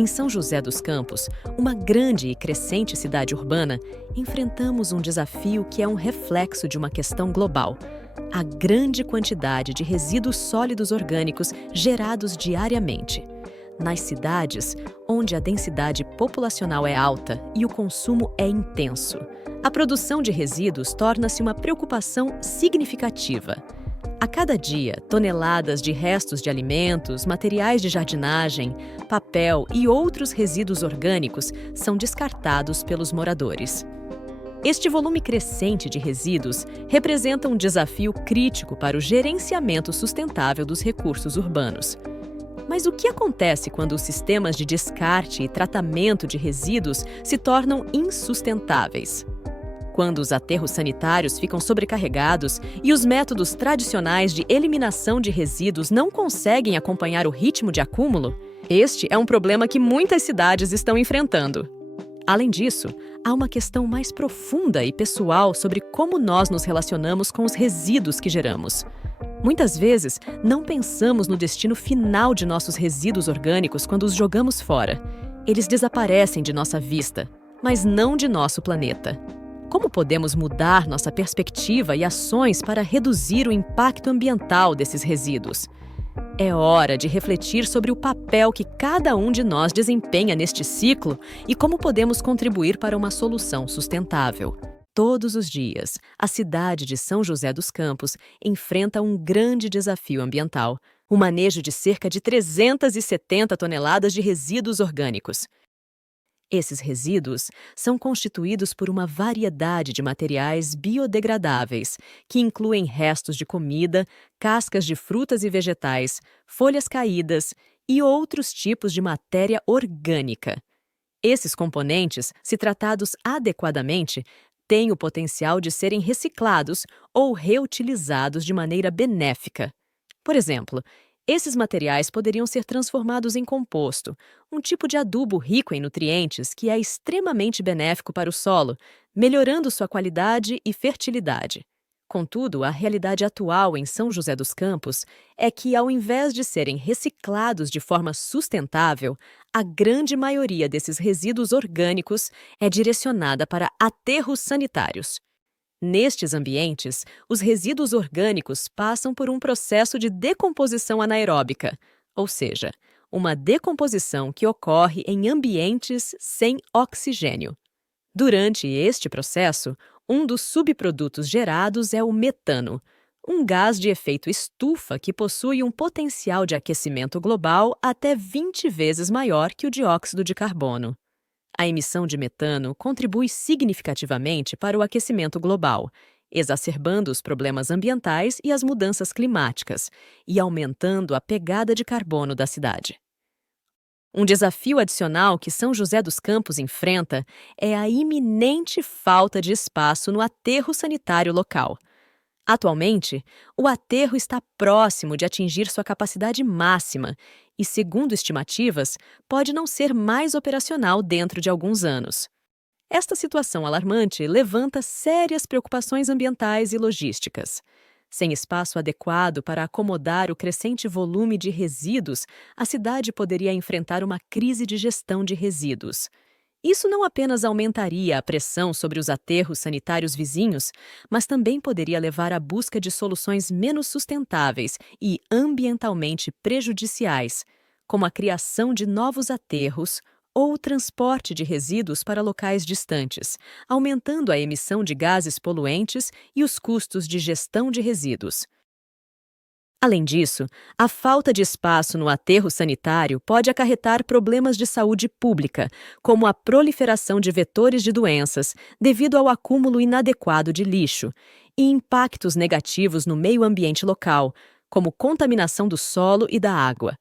Em São José dos Campos, uma grande e crescente cidade urbana, enfrentamos um desafio que é um reflexo de uma questão global: a grande quantidade de resíduos sólidos orgânicos gerados diariamente. Nas cidades, onde a densidade populacional é alta e o consumo é intenso, a produção de resíduos torna-se uma preocupação significativa. A cada dia, toneladas de restos de alimentos, materiais de jardinagem, papel e outros resíduos orgânicos são descartados pelos moradores. Este volume crescente de resíduos representa um desafio crítico para o gerenciamento sustentável dos recursos urbanos. Mas o que acontece quando os sistemas de descarte e tratamento de resíduos se tornam insustentáveis? Quando os aterros sanitários ficam sobrecarregados e os métodos tradicionais de eliminação de resíduos não conseguem acompanhar o ritmo de acúmulo, este é um problema que muitas cidades estão enfrentando. Além disso, há uma questão mais profunda e pessoal sobre como nós nos relacionamos com os resíduos que geramos. Muitas vezes, não pensamos no destino final de nossos resíduos orgânicos quando os jogamos fora. Eles desaparecem de nossa vista, mas não de nosso planeta. Como podemos mudar nossa perspectiva e ações para reduzir o impacto ambiental desses resíduos? É hora de refletir sobre o papel que cada um de nós desempenha neste ciclo e como podemos contribuir para uma solução sustentável. Todos os dias, a cidade de São José dos Campos enfrenta um grande desafio ambiental: o manejo de cerca de 370 toneladas de resíduos orgânicos. Esses resíduos são constituídos por uma variedade de materiais biodegradáveis, que incluem restos de comida, cascas de frutas e vegetais, folhas caídas e outros tipos de matéria orgânica. Esses componentes, se tratados adequadamente, têm o potencial de serem reciclados ou reutilizados de maneira benéfica. Por exemplo, esses materiais poderiam ser transformados em composto, um tipo de adubo rico em nutrientes que é extremamente benéfico para o solo, melhorando sua qualidade e fertilidade. Contudo, a realidade atual em São José dos Campos é que, ao invés de serem reciclados de forma sustentável, a grande maioria desses resíduos orgânicos é direcionada para aterros sanitários. Nestes ambientes, os resíduos orgânicos passam por um processo de decomposição anaeróbica, ou seja, uma decomposição que ocorre em ambientes sem oxigênio. Durante este processo, um dos subprodutos gerados é o metano, um gás de efeito estufa que possui um potencial de aquecimento global até 20 vezes maior que o dióxido de carbono. A emissão de metano contribui significativamente para o aquecimento global, exacerbando os problemas ambientais e as mudanças climáticas, e aumentando a pegada de carbono da cidade. Um desafio adicional que São José dos Campos enfrenta é a iminente falta de espaço no aterro sanitário local. Atualmente, o aterro está próximo de atingir sua capacidade máxima e, segundo estimativas, pode não ser mais operacional dentro de alguns anos. Esta situação alarmante levanta sérias preocupações ambientais e logísticas. Sem espaço adequado para acomodar o crescente volume de resíduos, a cidade poderia enfrentar uma crise de gestão de resíduos. Isso não apenas aumentaria a pressão sobre os aterros sanitários vizinhos, mas também poderia levar à busca de soluções menos sustentáveis e ambientalmente prejudiciais, como a criação de novos aterros ou o transporte de resíduos para locais distantes, aumentando a emissão de gases poluentes e os custos de gestão de resíduos. Além disso, a falta de espaço no aterro sanitário pode acarretar problemas de saúde pública, como a proliferação de vetores de doenças devido ao acúmulo inadequado de lixo, e impactos negativos no meio ambiente local, como contaminação do solo e da água.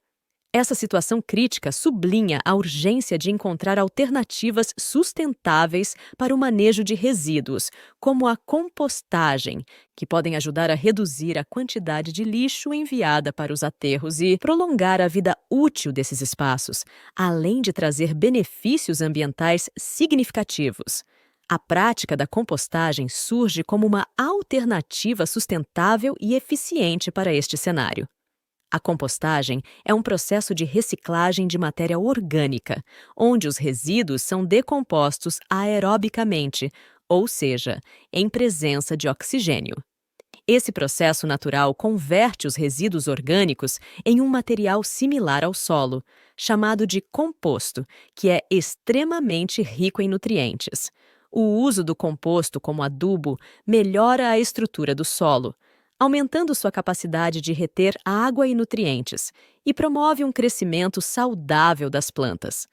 Essa situação crítica sublinha a urgência de encontrar alternativas sustentáveis para o manejo de resíduos, como a compostagem, que podem ajudar a reduzir a quantidade de lixo enviada para os aterros e prolongar a vida útil desses espaços, além de trazer benefícios ambientais significativos. A prática da compostagem surge como uma alternativa sustentável e eficiente para este cenário. A compostagem é um processo de reciclagem de matéria orgânica, onde os resíduos são decompostos aerobicamente, ou seja, em presença de oxigênio. Esse processo natural converte os resíduos orgânicos em um material similar ao solo, chamado de composto, que é extremamente rico em nutrientes. O uso do composto como adubo melhora a estrutura do solo, aumentando sua capacidade de reter água e nutrientes, e promove um crescimento saudável das plantas.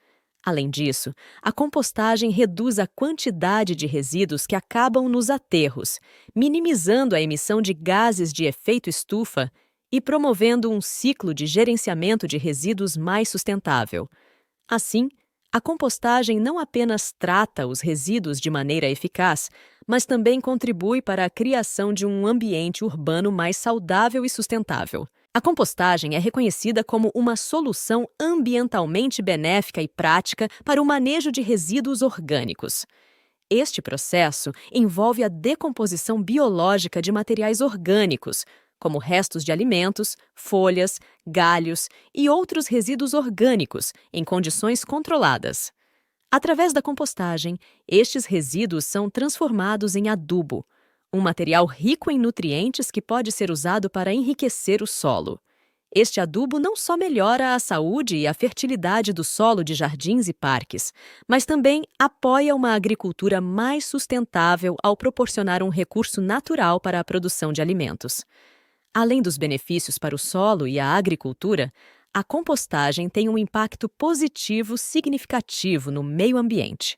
Além disso, a compostagem reduz a quantidade de resíduos que acabam nos aterros, minimizando a emissão de gases de efeito estufa e promovendo um ciclo de gerenciamento de resíduos mais sustentável. Assim, a compostagem não apenas trata os resíduos de maneira eficaz, mas também contribui para a criação de um ambiente urbano mais saudável e sustentável. A compostagem é reconhecida como uma solução ambientalmente benéfica e prática para o manejo de resíduos orgânicos. Este processo envolve a decomposição biológica de materiais orgânicos, como restos de alimentos, folhas, galhos e outros resíduos orgânicos, em condições controladas. Através da compostagem, estes resíduos são transformados em adubo, um material rico em nutrientes que pode ser usado para enriquecer o solo. Este adubo não só melhora a saúde e a fertilidade do solo de jardins e parques, mas também apoia uma agricultura mais sustentável ao proporcionar um recurso natural para a produção de alimentos. Além dos benefícios para o solo e a agricultura, a compostagem tem um impacto positivo significativo no meio ambiente.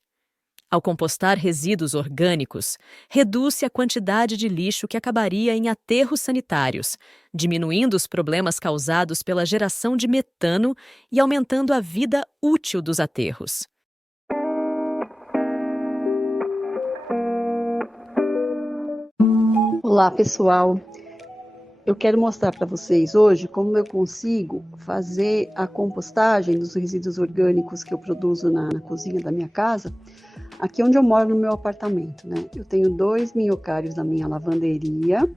Ao compostar resíduos orgânicos, reduz-se a quantidade de lixo que acabaria em aterros sanitários, diminuindo os problemas causados pela geração de metano e aumentando a vida útil dos aterros. Olá, pessoal! Eu quero mostrar para vocês hoje como eu consigo fazer a compostagem dos resíduos orgânicos que eu produzo na cozinha da minha casa, aqui onde eu moro no meu apartamento, né? Eu tenho 2 minhocários na minha lavanderia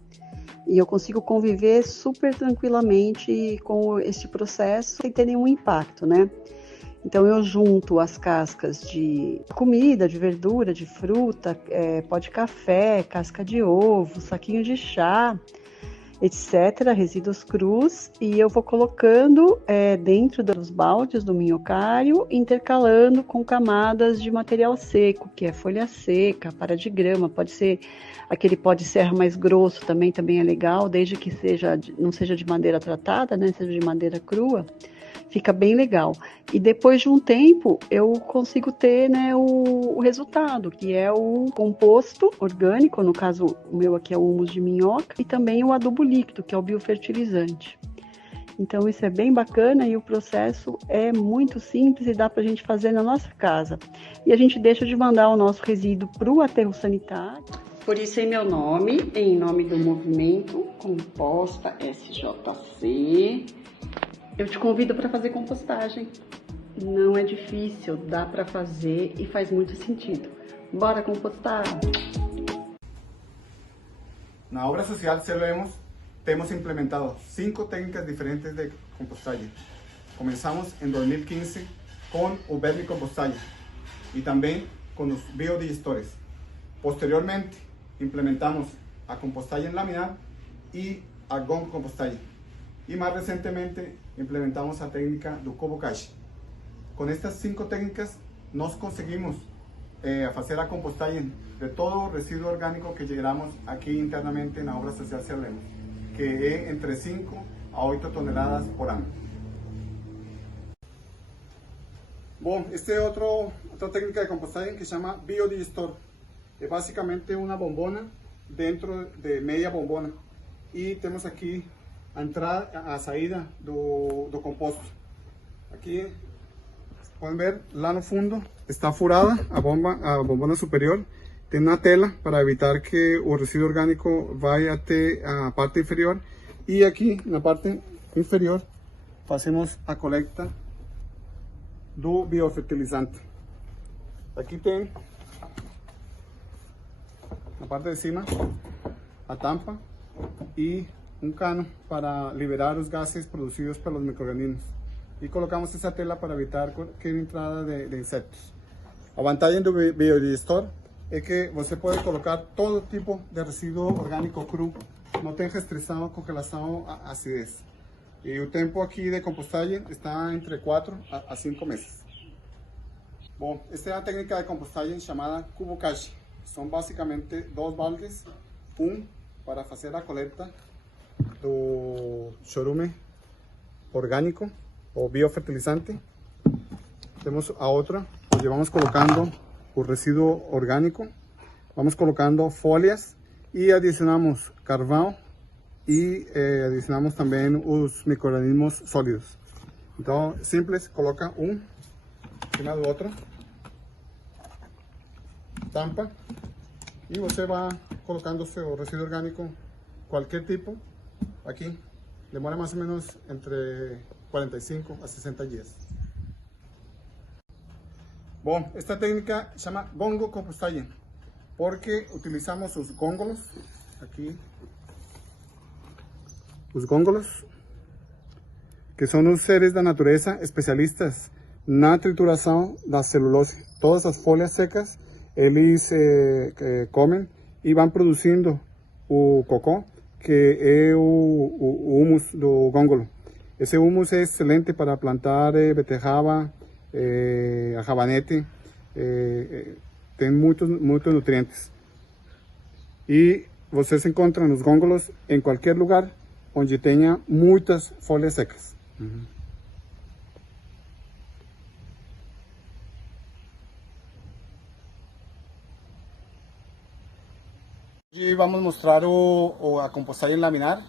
e eu consigo conviver super tranquilamente com este processo sem ter nenhum impacto, né? Então eu junto as cascas de comida, de verdura, de fruta, pó de café, casca de ovo, saquinho de chá, etc., resíduos crus, e eu vou colocando dentro dos baldes do minhocário, intercalando com camadas de material seco, que é folha seca, para de grama, pode ser aquele pó de serra mais grosso, também é legal, desde que não seja de madeira tratada, né, seja de madeira crua, fica bem legal. E depois de um tempo, eu consigo ter, né, o resultado, que é o composto orgânico, no caso, o meu aqui é o humus de minhoca, e também o adubo líquido, que é o biofertilizante. Então, isso é bem bacana e o processo é muito simples e dá para a gente fazer na nossa casa. E a gente deixa de mandar o nosso resíduo para o aterro sanitário. Por isso, em meu nome, em nome do movimento Composta SJC, eu te convido para fazer compostagem. Não é difícil, dá para fazer e faz muito sentido. Bora compostar? Na obra social Celebremos temos implementado 5 técnicas diferentes de compostagem. Começamos em 2015 com o vermicompostaje e também com os biodigestores. Posteriormente, implementamos a compostagem laminar e a gong compostagem. E mais recentemente implementamos a técnica do cubo cache. Com estas 5 técnicas, nós conseguimos fazer a compostagem de todo o resíduo orgânico que geramos aqui internamente na obra social Celebremos, que é entre 5 a 8 toneladas por ano. Bom, esta é outra técnica de compostagem que se chama biodigestor. É basicamente uma bombona dentro de meia bombona. E temos aqui a entrada, a saída do composto. Aqui, podem ver, lá no fundo está furada a bombona superior. Tem uma tela para evitar que o resíduo orgânico vá até a parte inferior. E aqui, na parte inferior, fazemos a coleta do biofertilizante. Aqui tem, na parte de cima, a tampa e un cano para liberar los gases producidos por los microorganismos. E colocamos essa tela para evitar qualquer entrada de insetos. A vantagem do biodigestor é que você pode colocar todo tipo de resíduo orgânico cru. Não tem restrição, congelação, acidez. E o tempo aqui de compostagem está entre 4 a 5 meses. Bom, esta é a técnica de compostagem chamada cubocaje. São basicamente 2 baldes, para fazer a coleta do chorume orgânico o biofertilizante. Temos a outra, onde vamos colocando o resíduo orgânico, vamos colocando folhas e adicionamos carvão e adicionamos também os micro-organismos sólidos. Então, simples, coloca um em cima do outro, tampa e você vai colocando seu resíduo orgânico, qualquer tipo, aqui. Demora mais ou menos entre 45 a 60 dias. Bom, esta técnica se chama gongo compostagem, porque utilizamos os góngolos, aqui, os góngolos, que são os seres da natureza especialistas na trituração da celulose. Todas as folhas secas, eles comem e vão produzindo o cocô, que é o humus do góngolo. Esse humus é excelente para plantar beterraba, rabanete, tem muitos nutrientes. E vocês encontram os góngolos em qualquer lugar onde tenha muitas folhas secas. Hoje vamos mostrar a compostagem laminar.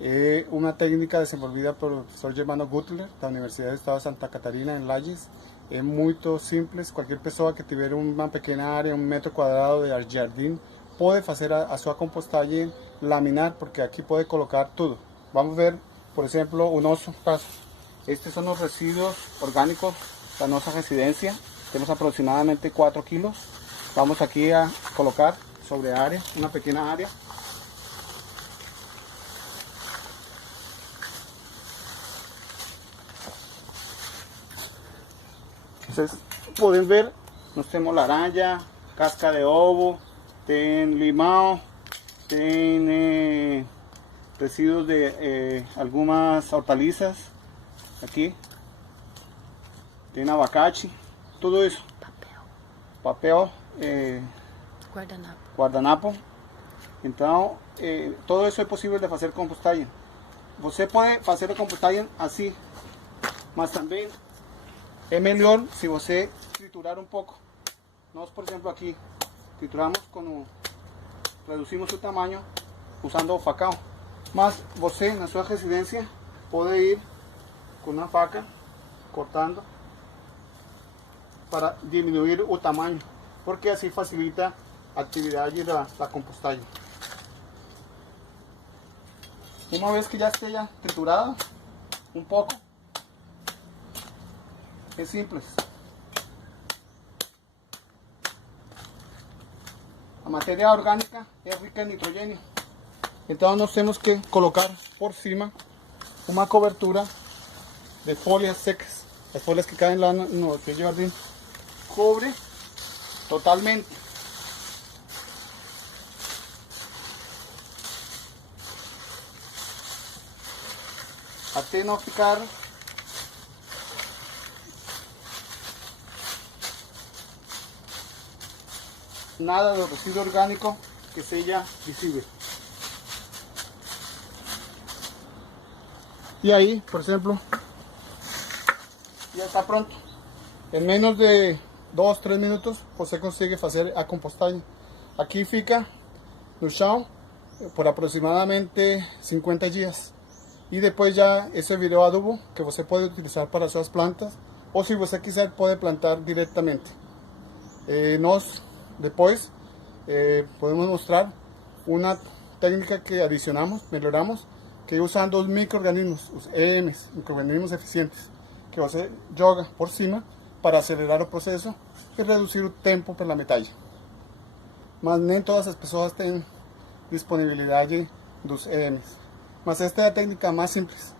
É uma técnica desenvolvida pelo professor Germano Gutler, da Universidade do Estado de Santa Catarina, em Lages. É muito simples, qualquer pessoa que tiver uma pequena área, 1 metro quadrado de jardim, pode fazer a sua compostagem laminar, porque aqui pode colocar tudo. Vamos ver, por exemplo, o nosso caso. Estes são os resíduos orgânicos da nossa residência. Temos aproximadamente 4 quilos. Vamos aqui a colocar sobre a área, uma pequena área. Vocês podem ver, nós temos laranja, casca de ovo, tem limão, tem resíduos de algumas hortaliças, aqui, tem abacate, tudo isso. Papel, guardanapo. Então, todo isso é possível de fazer compostagem. Você pode fazer a compostagem assim, mas também é melhor se você triturar um pouco. Nós, por exemplo, aqui trituramos reduzimos o tamanho usando o facão. Mas você, na sua residência, pode ir com uma faca cortando para diminuir o tamanho, porque assim facilita a atividade da compostagem. Uma vez que já esteja triturada um pouco, é simples. A matéria orgânica é rica em nitrogênio, então nós temos que colocar por cima uma cobertura de folhas secas. As folhas que caem lá no jardim cobre totalmente. Até não ficar nada de resíduo orgânico que seja visível. E aí, por exemplo, já está pronto. Em menos de 2, 3 minutos você consegue fazer a compostagem. Aqui fica no chão por aproximadamente 50 dias. E depois já esse virou adubo que você pode utilizar para suas plantas, ou se você quiser pode plantar diretamente. Nós depois podemos mostrar uma técnica que adicionamos, melhoramos, que usando os micro-organismos, os EMs, micro-organismos eficientes, que você joga por cima para acelerar o processo e reduzir o tempo pela metade. Mas nem todas as pessoas têm disponibilidade dos EMs. mas esta é a técnica mais simples.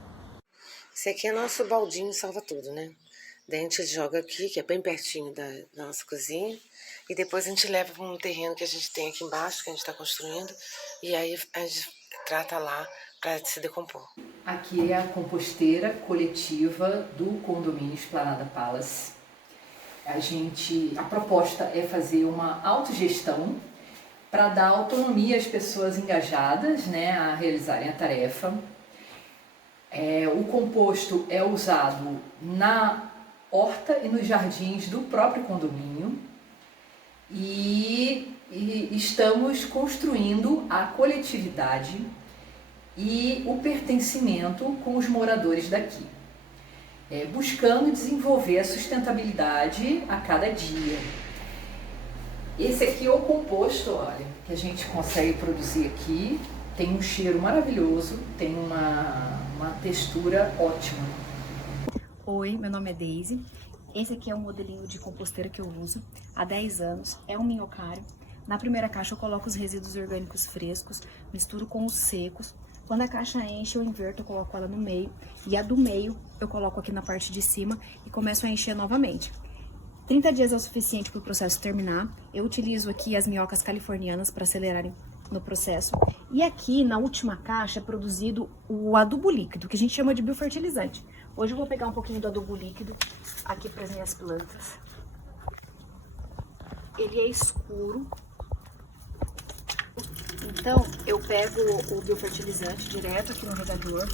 Esse aqui é nosso baldinho salva tudo, né? Daí a gente joga aqui, que é bem pertinho da nossa cozinha. E depois a gente leva para um terreno que a gente tem aqui embaixo, que a gente está construindo. E aí a gente trata lá para se decompor. Aqui é a composteira coletiva do condomínio Esplanada Palace. A proposta é fazer uma autogestão para dar autonomia às pessoas engajadas, né, a realizarem a tarefa. O composto é usado na horta e nos jardins do próprio condomínio e estamos construindo a coletividade e o pertencimento com os moradores daqui, buscando desenvolver a sustentabilidade a cada dia. Esse aqui é o composto, olha, que a gente consegue produzir aqui. Tem um cheiro maravilhoso, tem uma textura ótima. Oi, meu nome é Daisy. Esse aqui é o modelinho de composteira que eu uso há 10 anos. É um minhocário. Na primeira caixa eu coloco os resíduos orgânicos frescos, misturo com os secos. Quando a caixa enche, eu inverto, eu coloco ela no meio. E a do meio eu coloco aqui na parte de cima e começo a encher novamente. 30 dias é o suficiente para o processo terminar. Eu utilizo aqui as minhocas californianas para acelerarem no processo. E aqui, na última caixa, é produzido o adubo líquido, que a gente chama de biofertilizante. Hoje eu vou pegar um pouquinho do adubo líquido aqui para as minhas plantas. Ele é escuro. Então, eu pego o biofertilizante direto aqui no regador.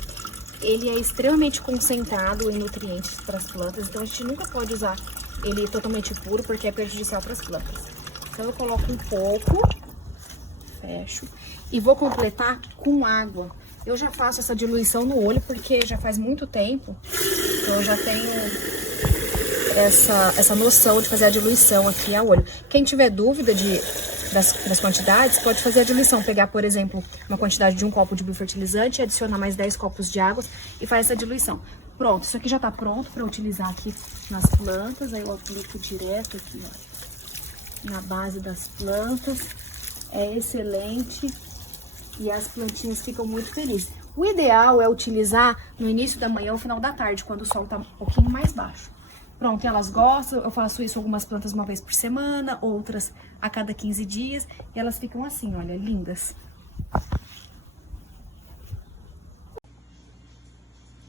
Ele é extremamente concentrado em nutrientes para as plantas, então a gente nunca pode usar ele totalmente puro, porque é prejudicial para as plantas. Então eu coloco um pouco, fecho, e vou completar com água. Eu já faço essa diluição no olho, porque já faz muito tempo, então eu já tenho essa noção de fazer a diluição aqui a olho. Quem tiver dúvida das quantidades, pode fazer a diluição. Pegar, por exemplo, uma quantidade de 1 copo de biofertilizante, adicionar mais 10 copos de água e faz essa diluição. Pronto, isso aqui já tá pronto para utilizar aqui nas plantas. Aí eu aplico direto aqui, ó, na base das plantas. É excelente e as plantinhas ficam muito felizes. O ideal é utilizar no início da manhã ou final da tarde, quando o sol tá um pouquinho mais baixo. Pronto, elas gostam, eu faço isso algumas plantas uma vez por semana, outras a cada 15 dias. E elas ficam assim, olha, lindas.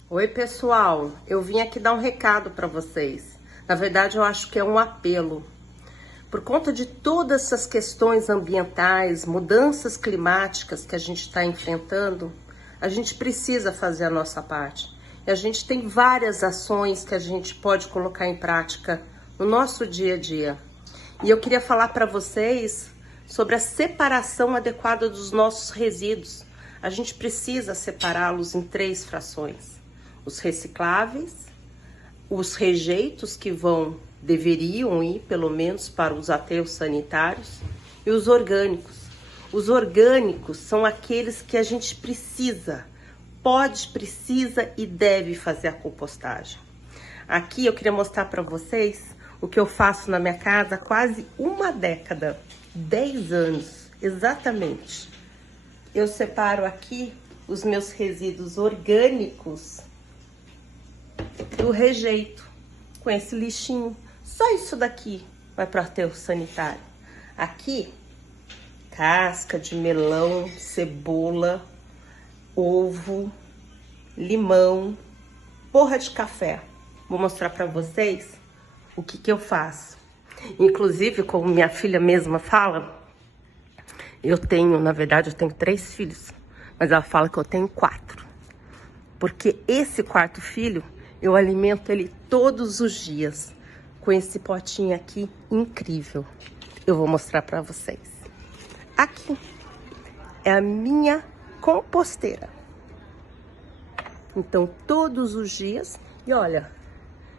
Oi pessoal, eu vim aqui dar um recado para vocês. Na verdade eu acho que é um apelo. Por conta de todas essas questões ambientais, mudanças climáticas que a gente está enfrentando, a gente precisa fazer a nossa parte. E a gente tem várias ações que a gente pode colocar em prática no nosso dia a dia. E eu queria falar para vocês sobre a separação adequada dos nossos resíduos. A gente precisa separá-los em 3 frações. Os recicláveis, os rejeitos que deveriam ir pelo menos para os aterros sanitários e os orgânicos. Os orgânicos são aqueles que a gente precisa e deve fazer a compostagem. Aqui eu queria mostrar para vocês o que eu faço na minha casa há quase uma década, 10 anos, exatamente. Eu separo aqui os meus resíduos orgânicos do rejeito, com esse lixinho. Só isso daqui vai para o aterro sanitário. Aqui, casca de melão, cebola, ovo, limão, borra de café. Vou mostrar para vocês o que eu faço. Inclusive, como minha filha mesma fala, na verdade eu tenho 3 filhos, mas ela fala que eu tenho 4. Porque esse 4º filho, eu alimento ele todos os dias com esse potinho aqui incrível. Eu vou mostrar para vocês. Aqui é a minha composteira. Então, todos os dias, e olha,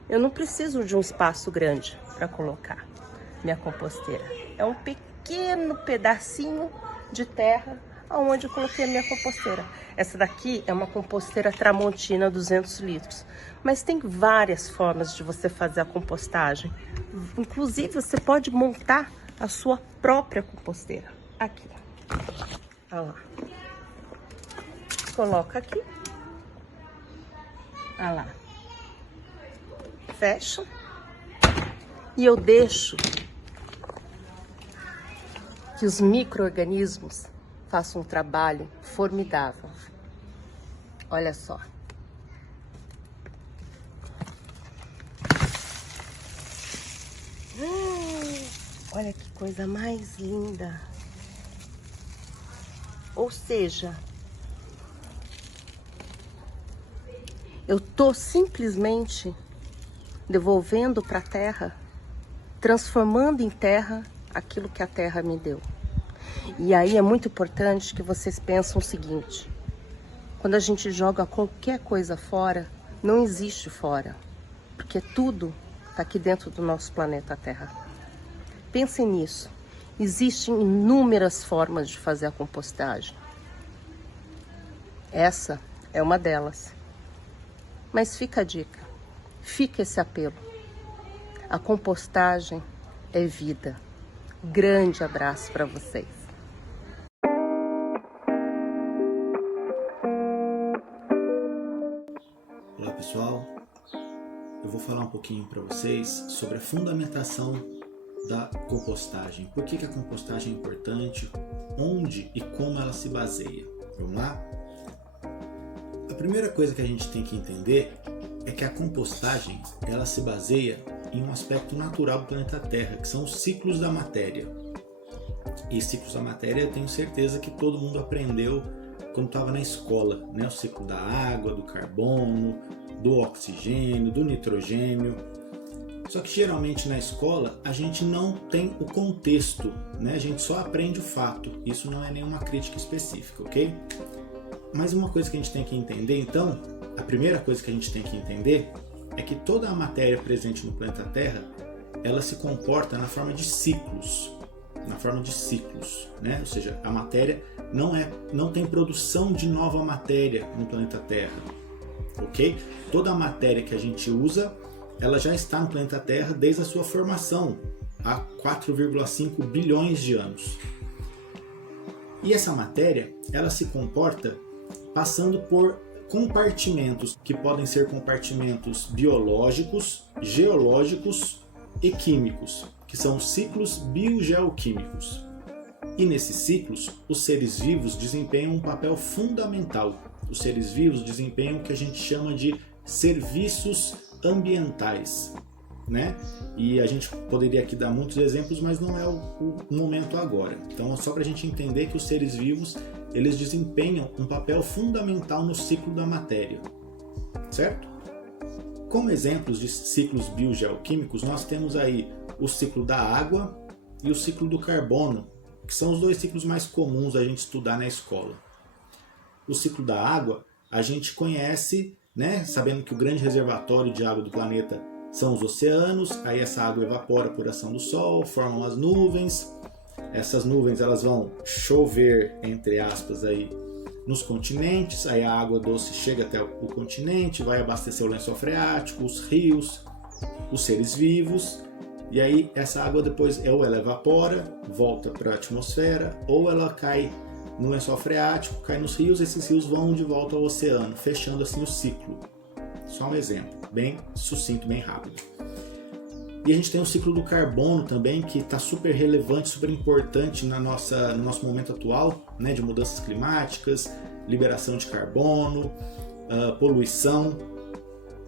eu não preciso de um espaço grande para colocar minha composteira. É um pequeno pedacinho de terra onde eu coloquei a minha composteira. Essa daqui é uma composteira Tramontina 200 litros. Mas tem várias formas de você fazer a compostagem. Inclusive, você pode montar a sua própria composteira. Aqui. Olha lá. coloca aqui. Olha lá. Fecha. E eu deixo que os micro-organismos façam um trabalho formidável. Olha só. Olha que coisa mais linda. Ou seja, eu tô simplesmente devolvendo para a terra, transformando em terra aquilo que a terra me deu. E aí é muito importante que vocês pensem o seguinte: quando a gente joga qualquer coisa fora, não existe fora, porque tudo está aqui dentro do nosso planeta Terra. Pensem nisso. Existem inúmeras formas de fazer a compostagem. Essa é uma delas. Mas fica a dica, fica esse apelo. A compostagem é vida. Grande abraço para vocês. Olá pessoal, eu vou falar um pouquinho para vocês sobre a fundamentação da compostagem. Por que a compostagem é importante, onde e como ela se baseia. Vamos lá? A primeira coisa que a gente tem que entender é que a compostagem ela se baseia em um aspecto natural do planeta Terra, que são os ciclos da matéria. E ciclos da matéria eu tenho certeza que todo mundo aprendeu quando estava na escola, né? O ciclo da água, do carbono, do oxigênio, do nitrogênio. Só que geralmente na escola a gente não tem o contexto, né? A gente só aprende o fato. Isso não é nenhuma crítica específica, ok? Mas uma coisa que a gente tem que entender, então, a primeira coisa que a gente tem que entender é que toda a matéria presente no planeta Terra, ela se comporta na forma de ciclos. Né? Ou seja, a matéria não tem produção de nova matéria no planeta Terra, ok? Toda a matéria que a gente usa, ela já está no planeta Terra desde a sua formação, há 4,5 bilhões de anos. E essa matéria, ela se comporta passando por compartimentos, que podem ser compartimentos biológicos, geológicos e químicos, que são ciclos biogeoquímicos. E nesses ciclos, os seres vivos desempenham um papel fundamental. Os seres vivos desempenham o que a gente chama de serviços ambientais, né? E a gente poderia aqui dar muitos exemplos, mas não é o momento agora. Então é só para a gente entender que os seres vivos eles desempenham um papel fundamental no ciclo da matéria, certo? Como exemplos de ciclos biogeoquímicos, nós temos aí o ciclo da água e o ciclo do carbono, que são os dois ciclos mais comuns a gente estudar na escola. O ciclo da água a gente conhece, né, sabendo que o grande reservatório de água do planeta são os oceanos, aí essa água evapora por ação do sol, formam as nuvens. Essas nuvens elas vão chover, entre aspas, aí, nos continentes, aí a água doce chega até o continente, vai abastecer o lençol freático, os rios, os seres vivos, e aí essa água depois ou ela evapora, volta para a atmosfera, ou ela cai no lençol freático, cai nos rios, esses rios vão de volta ao oceano, fechando assim o ciclo. Só um exemplo, bem sucinto, bem rápido. E a gente tem o ciclo do carbono também, que está super relevante, super importante no nosso momento atual, né, de mudanças climáticas, liberação de carbono, poluição,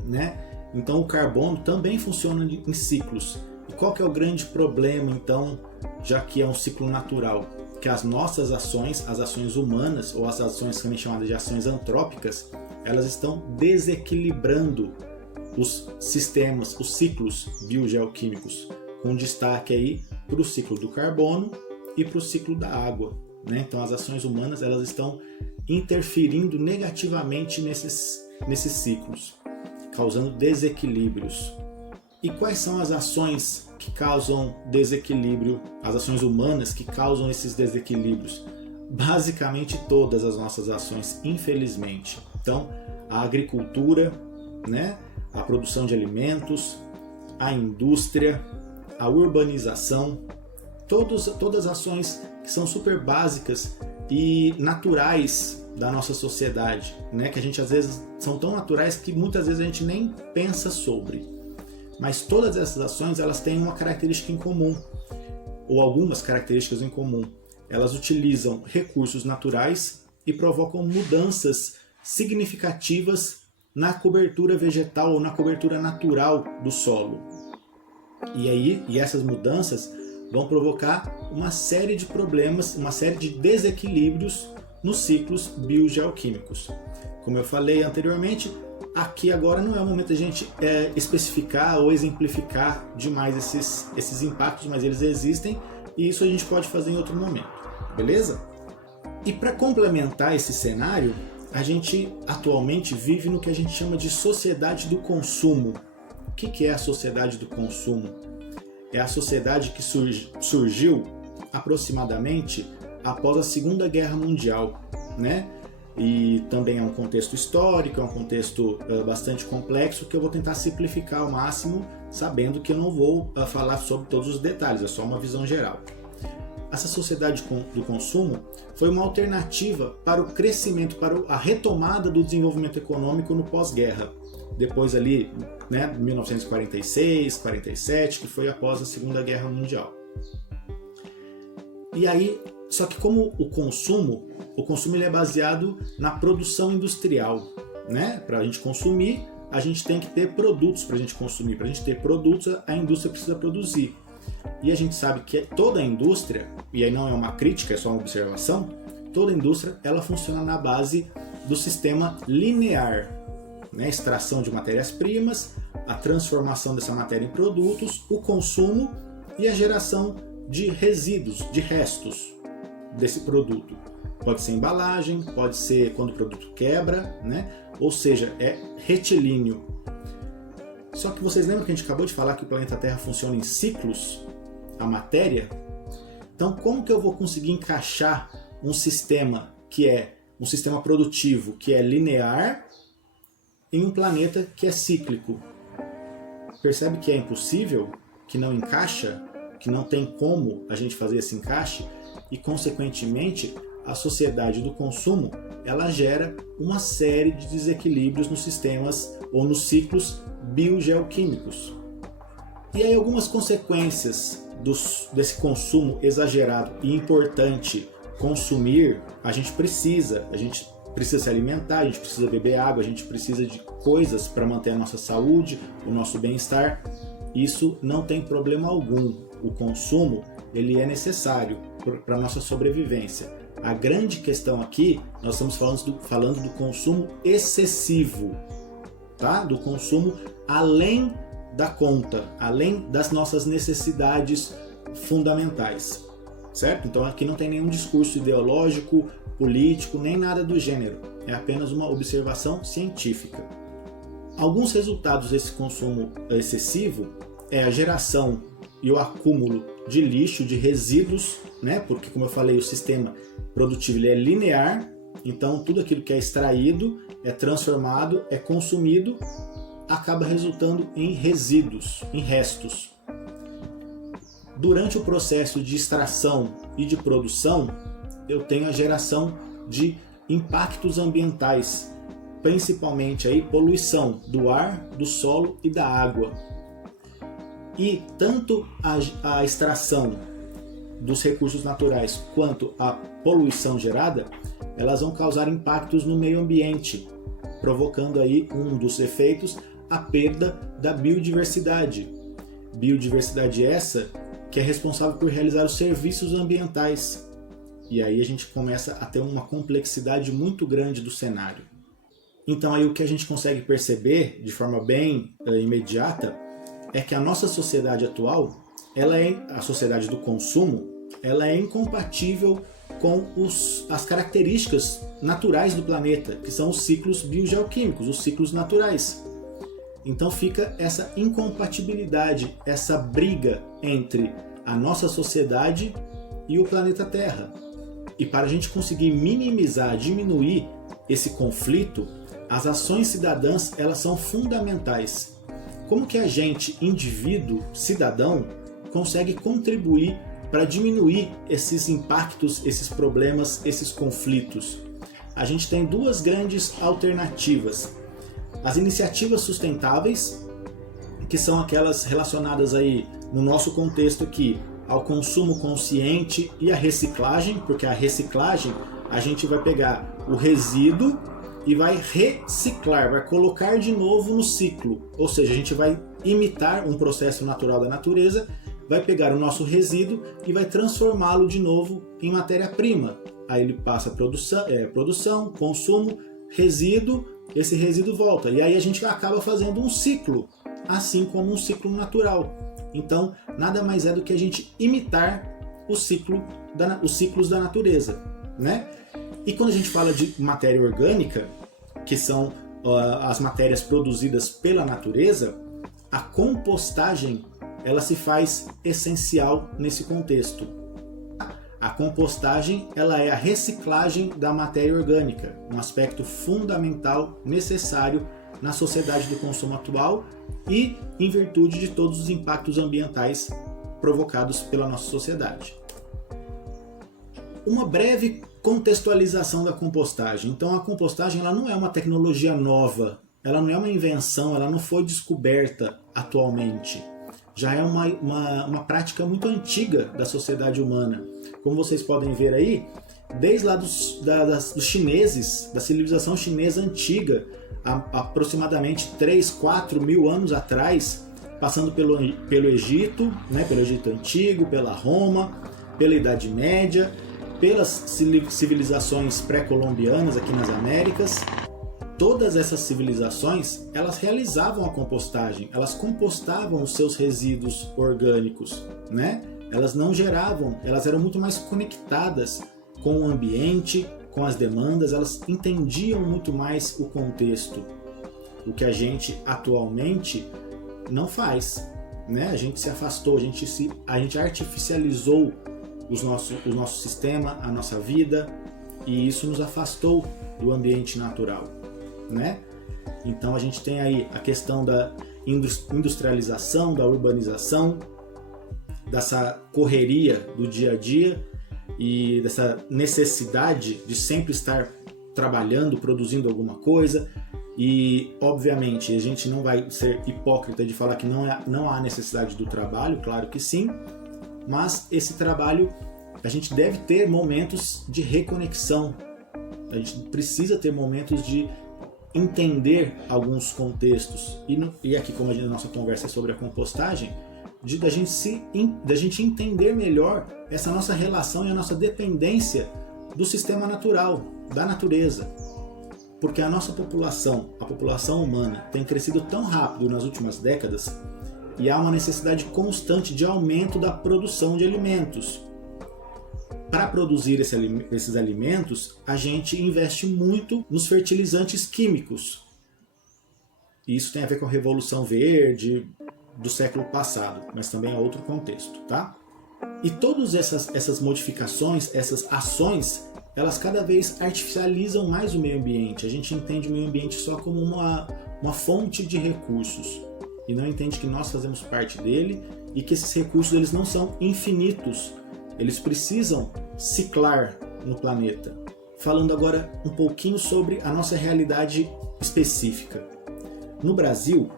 né? Então o carbono também funciona em ciclos. E qual que é o grande problema, então, já que é um ciclo natural? Que as nossas ações, as ações humanas, ou as ações também chamadas de ações antrópicas, elas estão desequilibrando os sistemas, os ciclos biogeoquímicos, com destaque aí para o ciclo do carbono e para o ciclo da água, né? Então as ações humanas elas estão interferindo negativamente nesses ciclos, causando desequilíbrios. E quais são as ações que causam desequilíbrio, as ações humanas que causam esses desequilíbrios? Basicamente todas as nossas ações, infelizmente. Então a agricultura, né? A produção de alimentos, a indústria, a urbanização, todas as ações que são super básicas e naturais, da nossa sociedade, né? Que a gente às vezes são tão naturais que muitas vezes a gente nem pensa sobre. Mas todas essas ações, elas têm uma característica em comum, ou algumas características em comum. Elas utilizam recursos naturais e provocam mudanças significativas na cobertura vegetal ou na cobertura natural do solo. E essas mudanças vão provocar uma série de problemas, uma série de desequilíbrios nos ciclos biogeoquímicos. Como eu falei anteriormente, aqui agora não é o momento de a gente especificar ou exemplificar demais esses impactos, mas eles existem e isso a gente pode fazer em outro momento, beleza? E para complementar esse cenário, a gente atualmente vive no que a gente chama de sociedade do consumo. O que é a sociedade do consumo? É a sociedade que surgiu aproximadamente após a Segunda Guerra Mundial, né? E também é um contexto histórico, é um contexto bastante complexo que eu vou tentar simplificar ao máximo, sabendo que eu não vou falar sobre todos os detalhes, é só uma visão geral. Essa sociedade do consumo foi uma alternativa para o crescimento, para a retomada do desenvolvimento econômico no pós-guerra. Depois ali, né, 1946, 47, que foi após a Segunda Guerra Mundial. E aí, só que como o consumo ele é baseado na produção industrial, né? Para a gente consumir, a gente tem que ter produtos para a gente consumir. Para a gente ter produtos, a indústria precisa produzir. E a gente sabe que toda a indústria, e aí não é uma crítica, é só uma observação, toda a indústria ela funciona na base do sistema linear, né? Extração de matérias-primas, a transformação dessa matéria em produtos, o consumo e a geração de resíduos, de restos desse produto. Pode ser embalagem, pode ser quando o produto quebra, né? Ou seja, é retilíneo. Só que vocês lembram que a gente acabou de falar que o planeta Terra funciona em ciclos, a matéria? Então, como que eu vou conseguir encaixar um sistema que é um sistema produtivo, que é linear, em um planeta que é cíclico? Percebe que é impossível, que não encaixa, que não tem como a gente fazer esse encaixe e, consequentemente, a sociedade do consumo ela gera uma série de desequilíbrios nos sistemas ou nos ciclos biogeoquímicos. E aí algumas consequências desse consumo exagerado e importante consumir, a gente precisa se alimentar, a gente precisa beber água, a gente precisa de coisas para manter a nossa saúde, o nosso bem-estar. Isso não tem problema algum. O consumo ele é necessário para a nossa sobrevivência. A grande questão aqui, nós estamos falando do consumo excessivo, tá? Do consumo além da conta, além das nossas necessidades fundamentais, certo? Então aqui não tem nenhum discurso ideológico, político, nem nada do gênero. É apenas uma observação científica. Alguns resultados desse consumo excessivo é a geração e o acúmulo de lixo, de resíduos, né? Porque, como eu falei, o sistema produtivo ele é linear, então tudo aquilo que é extraído, é transformado, é consumido, acaba resultando em resíduos, em restos. Durante o processo de extração e de produção, eu tenho a geração de impactos ambientais, principalmente aí poluição do ar, do solo e da água. E tanto a extração dos recursos naturais quanto a poluição gerada, elas vão causar impactos no meio ambiente, provocando aí um dos efeitos, a perda da biodiversidade. Biodiversidade essa que é responsável por realizar os serviços ambientais. E aí a gente começa a ter uma complexidade muito grande do cenário. Então aí o que a gente consegue perceber de forma bem imediata é que a nossa sociedade atual, a sociedade do consumo, ela é incompatível com as características naturais do planeta, que são os ciclos biogeoquímicos, os ciclos naturais. Então fica essa incompatibilidade, essa briga entre a nossa sociedade e o planeta Terra. E para a gente conseguir minimizar, diminuir esse conflito, as ações cidadãs elas são fundamentais. Como que a gente, indivíduo, cidadão, consegue contribuir para diminuir esses impactos, esses problemas, esses conflitos? a gente tem duas grandes alternativas. As iniciativas sustentáveis, que são aquelas relacionadas aí, no nosso contexto aqui, ao consumo consciente e à reciclagem, porque a reciclagem a gente vai pegar o resíduo e vai reciclar, vai colocar de novo no ciclo, ou seja, a gente vai imitar um processo natural da natureza, vai pegar o nosso resíduo e vai transformá-lo de novo em matéria-prima. Aí ele passa a produção, consumo, resíduo, esse resíduo volta. E aí a gente acaba fazendo um ciclo, assim como um ciclo natural. Então, nada mais é do que a gente imitar os ciclos da natureza, né? E quando a gente fala de matéria orgânica, que são as matérias produzidas pela natureza, a compostagem ela se faz essencial nesse contexto. A compostagem ela é a reciclagem da matéria orgânica, um aspecto fundamental, necessário na sociedade do consumo atual e em virtude de todos os impactos ambientais provocados pela nossa sociedade. Uma breve contextualização da compostagem. Então a compostagem ela não é uma tecnologia nova, ela não é uma invenção, ela não foi descoberta atualmente. Já é uma prática muito antiga da sociedade humana. Como vocês podem ver aí, desde lá dos chineses, da civilização chinesa antiga, aproximadamente 3, 4 mil anos atrás, passando pelo Egito, né, pelo Egito Antigo, pela Roma, pela Idade Média, pelas civilizações pré-colombianas aqui nas Américas. Todas essas civilizações, elas realizavam a compostagem, elas compostavam os seus resíduos orgânicos, né? Elas não geravam, elas eram muito mais conectadas com o ambiente, com as demandas, elas entendiam muito mais o contexto. O que a gente atualmente não faz, né? A gente se afastou, a gente artificializou o nosso sistema, a nossa vida, e isso nos afastou do ambiente natural, né? Então a gente tem aí a questão da industrialização, da urbanização, dessa correria do dia a dia e dessa necessidade de sempre estar trabalhando, produzindo alguma coisa. E obviamente a gente não vai ser hipócrita de falar que não há necessidade do trabalho, claro que sim, mas esse trabalho a gente deve ter momentos de reconexão, a gente precisa ter momentos de entender alguns contextos, e aqui como a nossa conversa é sobre a compostagem, da gente entender melhor essa nossa relação e a nossa dependência do sistema natural, da natureza. Porque a nossa população, a população humana, tem crescido tão rápido nas últimas décadas e há uma necessidade constante de aumento da produção de alimentos. Para produzir esses alimentos, a gente investe muito nos fertilizantes químicos. E isso tem a ver com a Revolução Verde do século passado, mas também é outro contexto, tá? E todas essas modificações, essas ações, elas cada vez artificializam mais o meio ambiente. A gente entende o meio ambiente só como uma fonte de recursos e não entende que nós fazemos parte dele e que esses recursos eles não são infinitos. Eles precisam ciclar no planeta. Falando agora um pouquinho sobre a nossa realidade específica. No Brasil,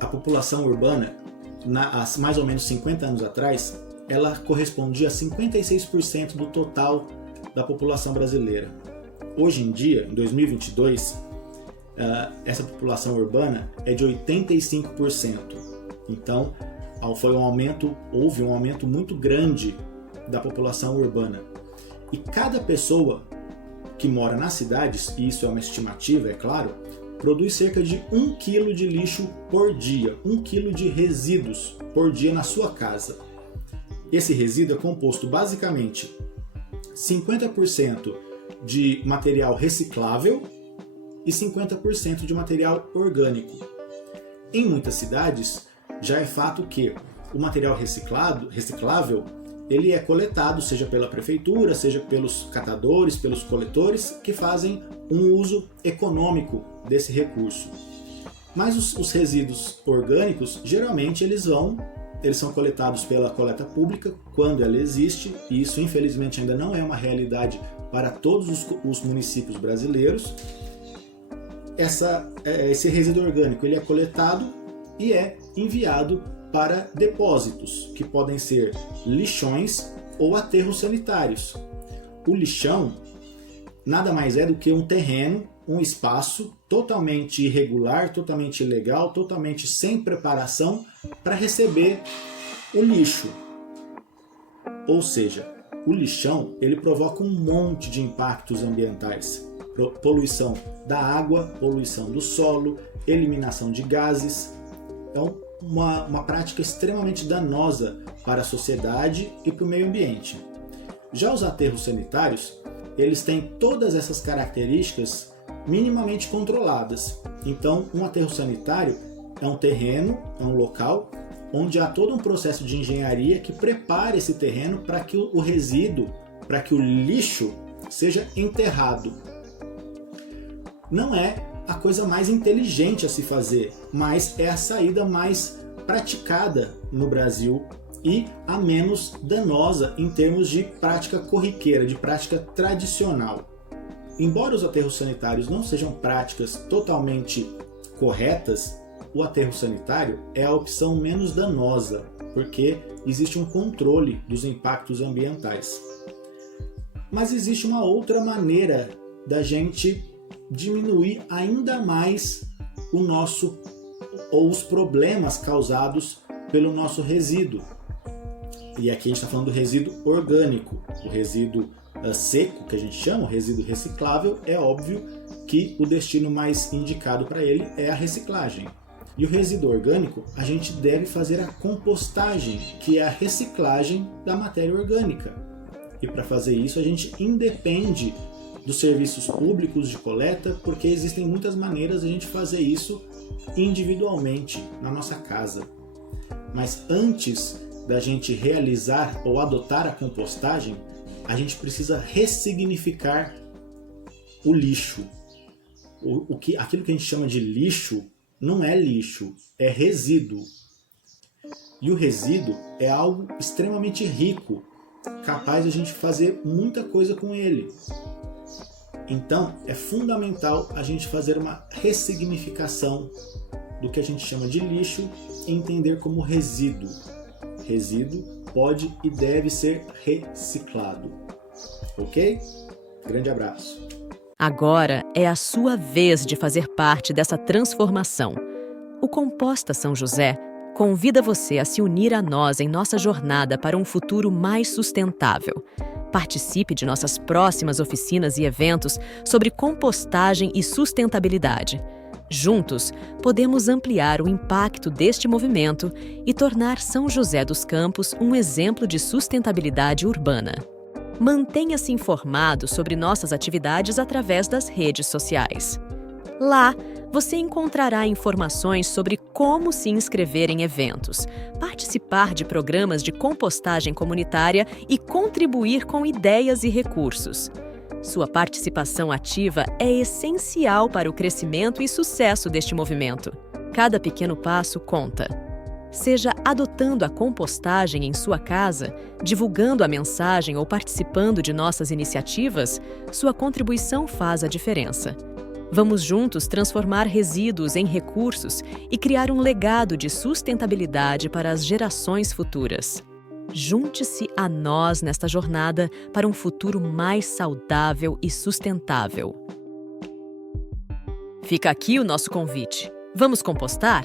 a população urbana, há mais ou menos 50 anos atrás, ela correspondia a 56% do total da população brasileira. Hoje em dia, em 2022, essa população urbana é de 85%. Então, houve um aumento muito grande da população urbana. E cada pessoa que mora nas cidades, e isso é uma estimativa, é claro, produz cerca de 1 kg de lixo por dia, 1 kg de resíduos por dia na sua casa. Esse resíduo é composto basicamente 50% de material reciclável e 50% de material orgânico. Em muitas cidades, já é fato que o material reciclável ele é coletado, seja pela prefeitura, seja pelos catadores, pelos coletores, que fazem um uso econômico desse recurso. Mas os resíduos orgânicos, geralmente, eles vão eles são coletados pela coleta pública, quando ela existe, e isso infelizmente ainda não é uma realidade para todos os municípios brasileiros. Esse resíduo orgânico ele é coletado e é enviado para depósitos, que podem ser lixões ou aterros sanitários. O lixão nada mais é do que um terreno, um espaço totalmente irregular, totalmente ilegal, totalmente sem preparação para receber o lixo. Ou seja, o lixão ele provoca um monte de impactos ambientais. Poluição da água, poluição do solo, eliminação de gases. Então, uma prática extremamente danosa para a sociedade e para o meio ambiente. Já os aterros sanitários, eles têm todas essas características minimamente controladas. Então, um aterro sanitário é um terreno, é um local onde há todo um processo de engenharia que prepara esse terreno para que o resíduo, para que o lixo seja enterrado. Não é a coisa mais inteligente a se fazer, mas é a saída mais praticada no Brasil e a menos danosa em termos de prática corriqueira, de prática tradicional. Embora os aterros sanitários não sejam práticas totalmente corretas, o aterro sanitário é a opção menos danosa, porque existe um controle dos impactos ambientais. Mas existe uma outra maneira da gente diminuir ainda mais os problemas causados pelo nosso resíduo. E aqui a gente está falando do resíduo orgânico. O resíduo seco, que a gente chama, o resíduo reciclável, é óbvio que o destino mais indicado para ele é a reciclagem. E o resíduo orgânico, a gente deve fazer a compostagem, que é a reciclagem da matéria orgânica. E para fazer isso, a gente independe dos serviços públicos de coleta, porque existem muitas maneiras de a gente fazer isso individualmente, na nossa casa. Mas antes da gente realizar ou adotar a compostagem, a gente precisa ressignificar o lixo. Aquilo que a gente chama de lixo não é lixo, é resíduo. E o resíduo é algo extremamente rico, capaz de a gente fazer muita coisa com ele. Então, é fundamental a gente fazer uma ressignificação do que a gente chama de lixo e entender como resíduo. Resíduo pode e deve ser reciclado. Ok? Grande abraço. Agora é a sua vez de fazer parte dessa transformação. O Composta São José convida você a se unir a nós em nossa jornada para um futuro mais sustentável. Participe de nossas próximas oficinas e eventos sobre compostagem e sustentabilidade. Juntos, podemos ampliar o impacto deste movimento e tornar São José dos Campos um exemplo de sustentabilidade urbana. Mantenha-se informado sobre nossas atividades através das redes sociais. Lá, você encontrará informações sobre como se inscrever em eventos, participar de programas de compostagem comunitária e contribuir com ideias e recursos. Sua participação ativa é essencial para o crescimento e sucesso deste movimento. Cada pequeno passo conta. Seja adotando a compostagem em sua casa, divulgando a mensagem ou participando de nossas iniciativas, sua contribuição faz a diferença. Vamos juntos transformar resíduos em recursos e criar um legado de sustentabilidade para as gerações futuras. Junte-se a nós nesta jornada para um futuro mais saudável e sustentável. Fica aqui o nosso convite. Vamos compostar?